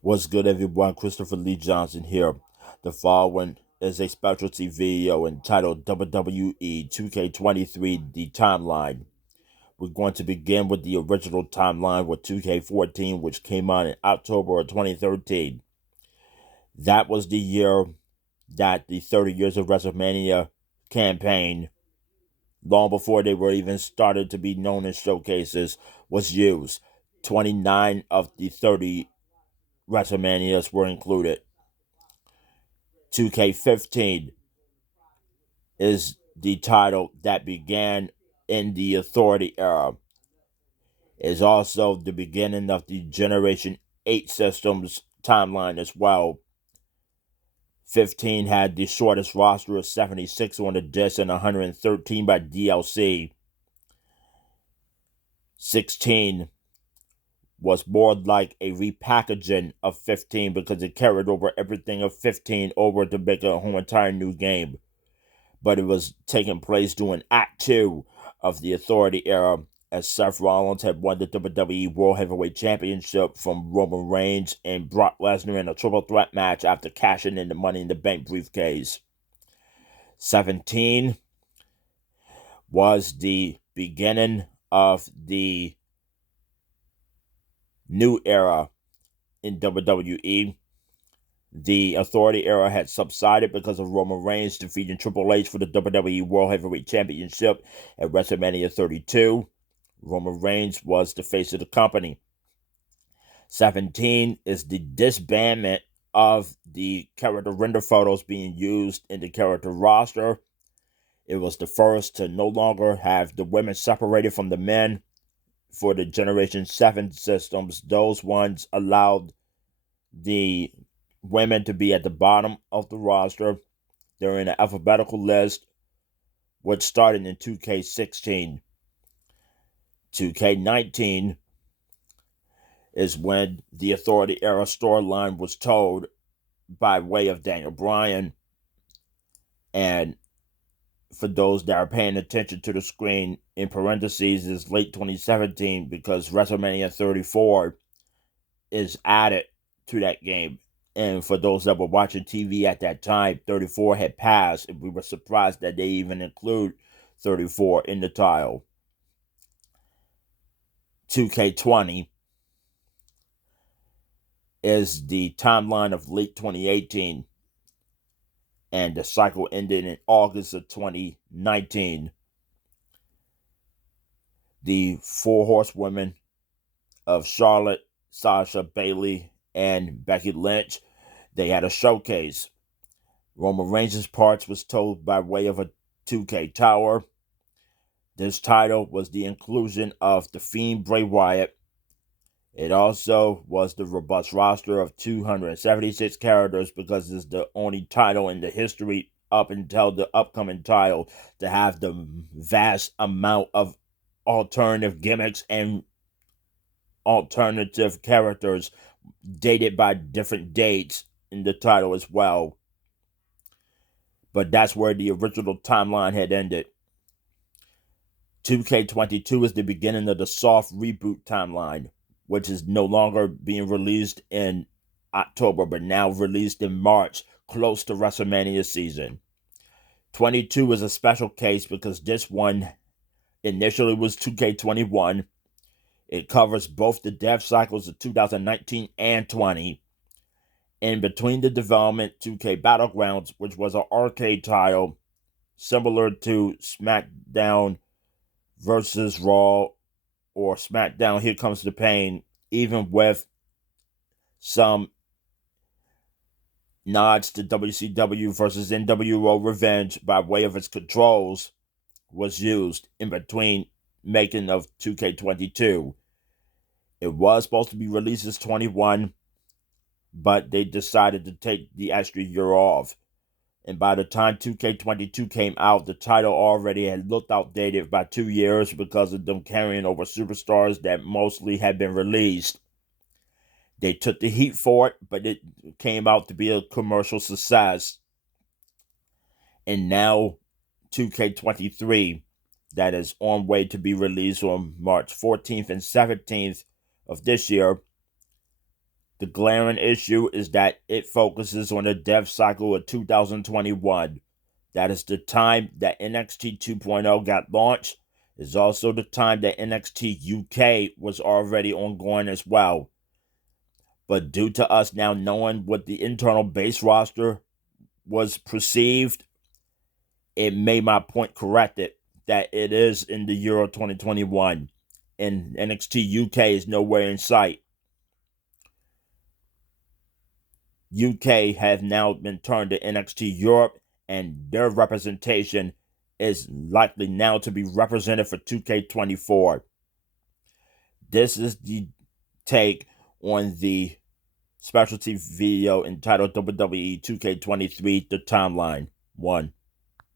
What's good, everyone? Christopher Lee Johnson here. The following is a specialty video entitled WWE 2K23 The Timeline. We're going to begin with the original timeline with 2K14, which came out in October of 2013. That was the year that the 30 Years of WrestleMania campaign, long before they were even started to be known as showcases, was used. 29 of the 30 WrestleManias were included. 2K15 is the title that began in the Authority era. It is also the beginning of the Generation 8 systems timeline as well. 15 had the shortest roster of 76 on the disc and 113 by DLC. 16 was more like a repackaging of 15 because it carried over everything of 15 over to make a whole entire new game. But it was taking place during Act 2 of the Authority era, as Seth Rollins had won the WWE World Heavyweight Championship from Roman Reigns and Brock Lesnar in a triple threat match after cashing in the Money in the Bank briefcase. 17 was the beginning of the new era in WWE. The Authority era had subsided because of Roman Reigns defeating Triple H for the WWE World Heavyweight Championship at WrestleMania 32. Roman Reigns was the face of the company. 17 is the disbandment of the character render photos being used in the character roster. It was the first to no longer have the women separated from the men for the Generation 7 systems. Those ones allowed the women to be at the bottom of the roster. They're in an alphabetical list, which started in 2K16. 2K19 is when the Authority era storyline was told by way of Daniel Bryan. And for those that are paying attention to the screen, in parentheses is late 2017 because WrestleMania 34 is added to that game. And for those that were watching TV at that time, 34 had passed, and we were surprised that they even include 34 in the title. 2K20 is the timeline of late 2018, and the cycle ended in August of 2019. The four horsewomen of Charlotte, Sasha, Bayley, and Becky Lynch, they had a showcase. Roman Reigns' parts was told by way of a 2K tower. This title was the inclusion of The Fiend Bray Wyatt. It also was the robust roster of 276 characters because it's the only title in the history up until the upcoming title to have the vast amount of alternative gimmicks and alternative characters dated by different dates in the title as well. But that's where the original timeline had ended. 2K22 is the beginning of the soft reboot timeline, which is no longer being released in October, but now released in March, close to WrestleMania season. 22 is a special case because this one initially was 2K21. It covers both the dev cycles of 2019 and 20. In between the development, 2K Battlegrounds, which was an arcade title similar to SmackDown versus Raw or SmackDown Here Comes the Pain, even with some nods to WCW versus NWO Revenge by way of its controls, was used in between making of 2K22. It was supposed to be released as 21, but they decided to take the extra year off. And by the time 2K22 came out, the title already had looked outdated by 2 years because of them carrying over superstars that mostly had been released. They took the heat for it, but it came out to be a commercial success. And now 2K23, that is on way to be released on March 14th and 17th of this year, The glaring issue is that it focuses on the dev cycle of 2021. That is the time that NXT 2.0 got launched. It's also the time that NXT UK was already ongoing as well. But due to us now knowing what the internal base roster was perceived, it made my point corrected that it is in the Euro 2021 and NXT UK is nowhere in sight. UK have now been turned to NXT Europe, and their representation is likely now to be represented for 2K24. This is the take on the specialty video entitled WWE 2K23 The Timeline 1.